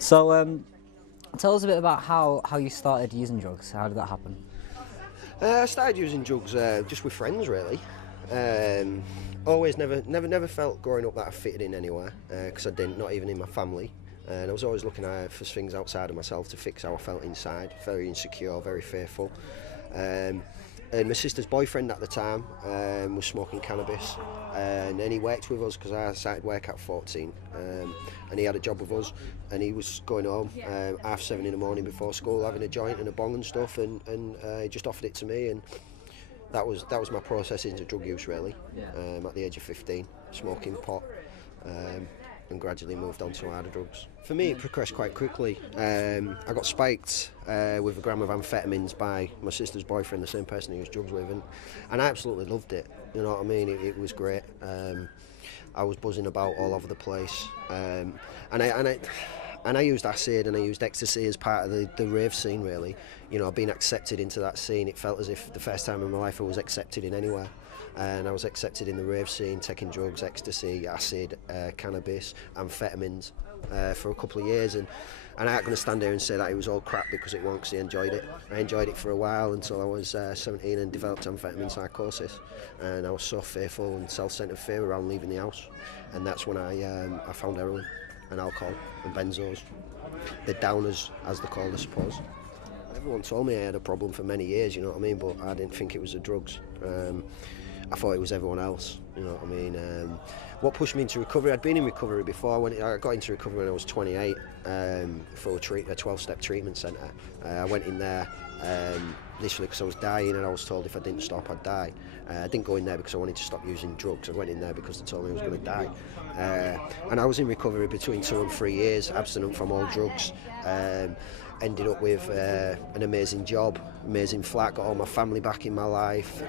So, tell us a bit about how you started using drugs. How did that happen? I started using drugs just with friends, really. Always never felt growing up that I fitted in anywhere, because I didn't, not even in my family. And I was always looking for things outside of myself to fix how I felt inside. Very insecure, very fearful. And my sister's boyfriend at the time was smoking cannabis, and then he worked with us because I started work at 14, and he had a job with us, and he was going home 7:30 in the morning before school, having a joint and a bong and stuff, and he just offered it to me, and that was my process into drug use, really. At the age of 15, smoking pot. And gradually moved on to harder drugs. For me, it progressed quite quickly. I got spiked with a gram of amphetamines by my sister's boyfriend, the same person he was drugs with, and I absolutely loved it. You know what I mean? It was great. I was buzzing about all over the place, and I used acid and I used ecstasy as part of the rave scene, really. You know, being accepted into that scene, it felt as if the first time in my life I was accepted in anywhere. And I was accepted in the rave scene, taking drugs, ecstasy, acid, cannabis, amphetamines for a couple of years. And I ain't going to stand there and say that it was all crap, because it wasn't, because I enjoyed it. I enjoyed it for a while until I was 17 and developed amphetamine psychosis. And I was so fearful and self-centered fear around leaving the house. And that's when I found heroin and alcohol and benzos. The downers, as they're called, I suppose. Everyone told me I had a problem for many years, you know what I mean, but I didn't think it was the drugs. I thought it was everyone else, you know what I mean. What pushed me into recovery, I'd been in recovery before. When I got into recovery when I was 28 for a 12-step treatment centre. I went in there literally because I was dying, and I was told if I didn't stop I'd die. I didn't go in there because I wanted to stop using drugs. I went in there because they told me I was going to die. And I was in recovery between 2 and 3 years, abstinent from all drugs. Ended up with an amazing job, amazing flat, got all my family back in my life,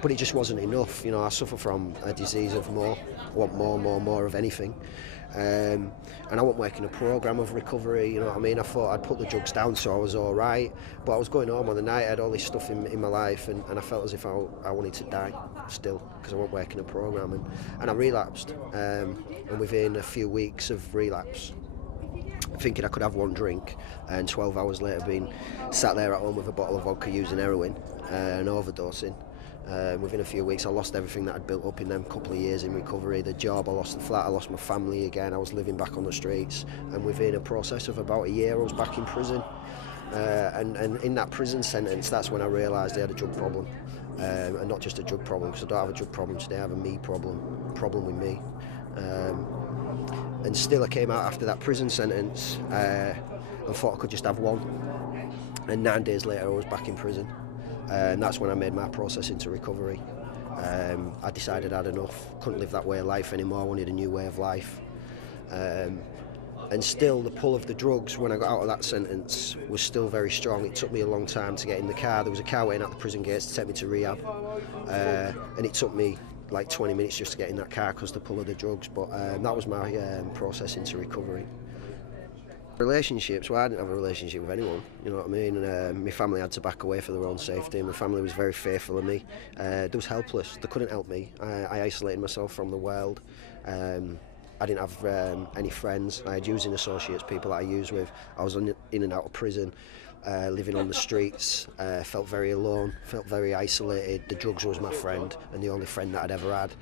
but it just wasn't enough. You know, I suffer from a disease of more. I want more of anything, and I wasn't working a programme of recovery, you know what I mean. I thought I'd put the drugs down so I was all right, but I was going home on the night, I had all this stuff in my life, and I felt as if I wanted to die still, because I wasn't working a programme, and I relapsed, and within a few weeks of relapse, thinking I could have one drink, and 12 hours later being sat there at home with a bottle of vodka using heroin and overdosing. Within a few weeks I lost everything that I'd built up in them couple of years in recovery. The job, I lost the flat, I lost my family again, I was living back on the streets, and within a process of about a year I was back in prison. And in that prison sentence, that's when I realised I had a drug problem, and not just a drug problem, because I don't have a drug problem today, I have a me problem with me. And still I came out after that prison sentence and thought I could just have one, and 9 days later I was back in prison, and that's when I made my process into recovery. I decided I had enough, couldn't live that way of life anymore, I wanted a new way of life, and still the pull of the drugs when I got out of that sentence was still very strong. It took me a long time to get in the car. There was a car waiting at the prison gates to take me to rehab, and it took me like 20 minutes just to get in that car because the pull of the drugs, but that was my process into recovery. Relationships, well, I didn't have a relationship with anyone, you know what I mean, and my family had to back away for their own safety, and my family was very fearful of me. They was helpless, they couldn't help me. I isolated myself from the world. I didn't have any friends. I had using associates, people that I used with. I was in and out of prison, living on the streets, felt very alone, felt very isolated. The drugs was my friend, and the only friend that I'd ever had.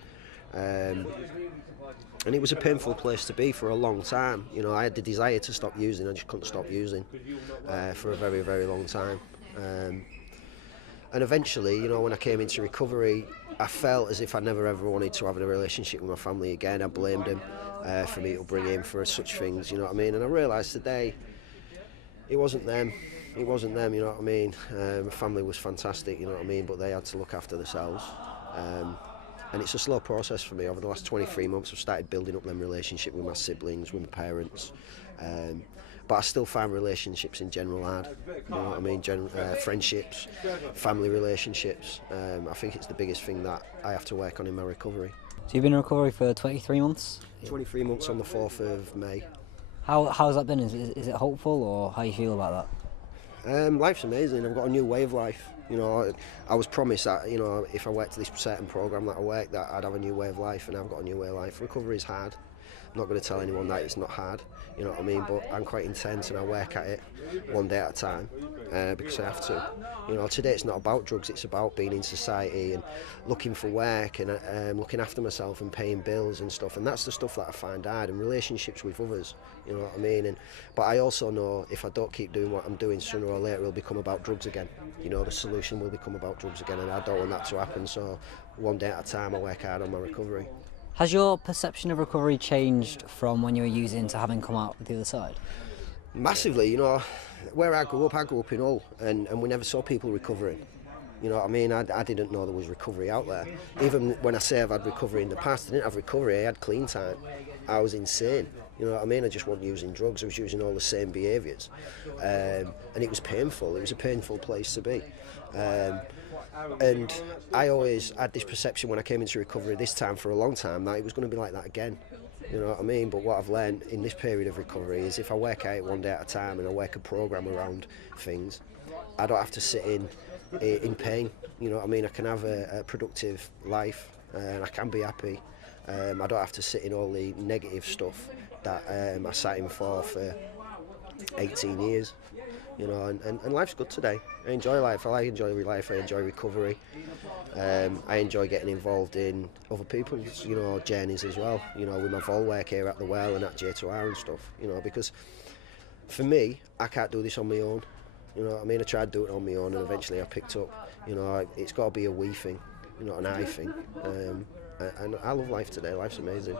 And it was a painful place to be for a long time. You know, I had the desire to stop using, I just couldn't stop using for a very, very long time. And eventually, you know, when I came into recovery, I felt as if I never ever wanted to have a relationship with my family again. I blamed them for me to bring in for such things, you know what I mean? And I realised today, it wasn't them, you know what I mean? My family was fantastic, you know what I mean, but they had to look after themselves. And it's a slow process for me. Over the last 23 months, I've started building up them relationship with my siblings, with my parents. But I still find relationships in general hard, you know what I mean? Friendships, family relationships. I think it's the biggest thing that I have to work on in my recovery. So you've been in recovery for 23 months? 23 months on the 4th of May. How's that been? Is it hopeful, or how you feel about that? Life's amazing. I've got a new way of life. You know, I was promised that, you know, if I worked this certain programme that I worked, that I'd have a new way of life, and I've got a new way of life. Recovery is hard. I'm not going to tell anyone that it's not hard, you know what I mean, but I'm quite intense and I work at it one day at a time because I have to. You know, today it's not about drugs, it's about being in society and looking for work and looking after myself and paying bills and stuff, and that's the stuff that I find hard, and relationships with others, you know what I mean. But I also know if I don't keep doing what I'm doing, sooner or later it'll become about drugs again. You know, the solution will become about drugs again, and I don't want that to happen, so one day at a time I work hard on my recovery. Has your perception of recovery changed from when you were using to having come out the other side? Massively, you know, where I grew up in Hull, and we never saw people recovering. You know what I mean? I didn't know there was recovery out there. Even when I say I've had recovery in the past, I didn't have recovery, I had clean time. I was insane. You know what I mean? I just wasn't using drugs, I was using all the same behaviours. And it was painful, it was a painful place to be. And I always had this perception when I came into recovery this time for a long time that it was going to be like that again. You know what I mean? But what I've learned in this period of recovery is if I work at it one day at a time and I work a programme around things, I don't have to sit in pain. You know what I mean? I can have a productive life and I can be happy. I don't have to sit in all the negative stuff that I sat in for 18 years. You know, and life's good today. I enjoy life. I enjoy life. I enjoy recovery. I enjoy getting involved in other people's, you know, journeys as well. You know, with my vol work here at the Well and at J2R and stuff. You know, because for me, I can't do this on my own. You know what I mean? I tried to do it on my own, and eventually I picked up. You know, it's got to be a we thing, not an I thing. And I love life today. Life's amazing.